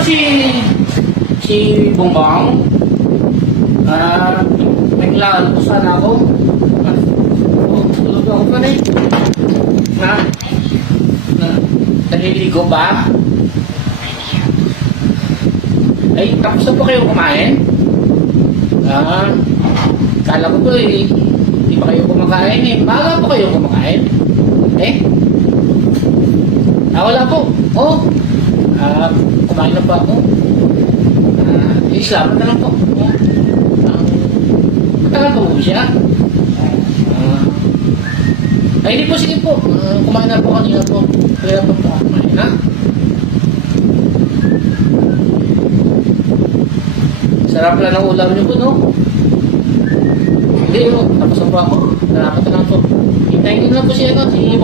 si Bongbong. May klaro po sana ako. Tulog ako pa rin. Naliligo ba? Ay, tapos na po kayo kumain? Kala ko po hindi pa kayo kumakain eh. Maaga po kayo kumakain? Wala po. Kumain na po ako. Salamat na lang po. Matagal po siya. Hindi po, sige po. Kumain na po kanina po. Kaya po po kumain, ha? Sarap lang ang ulam niyo po, no? Hindi po. Tapos na po ako. Salamat na lang po. Hintayin ko na po siya, no? Si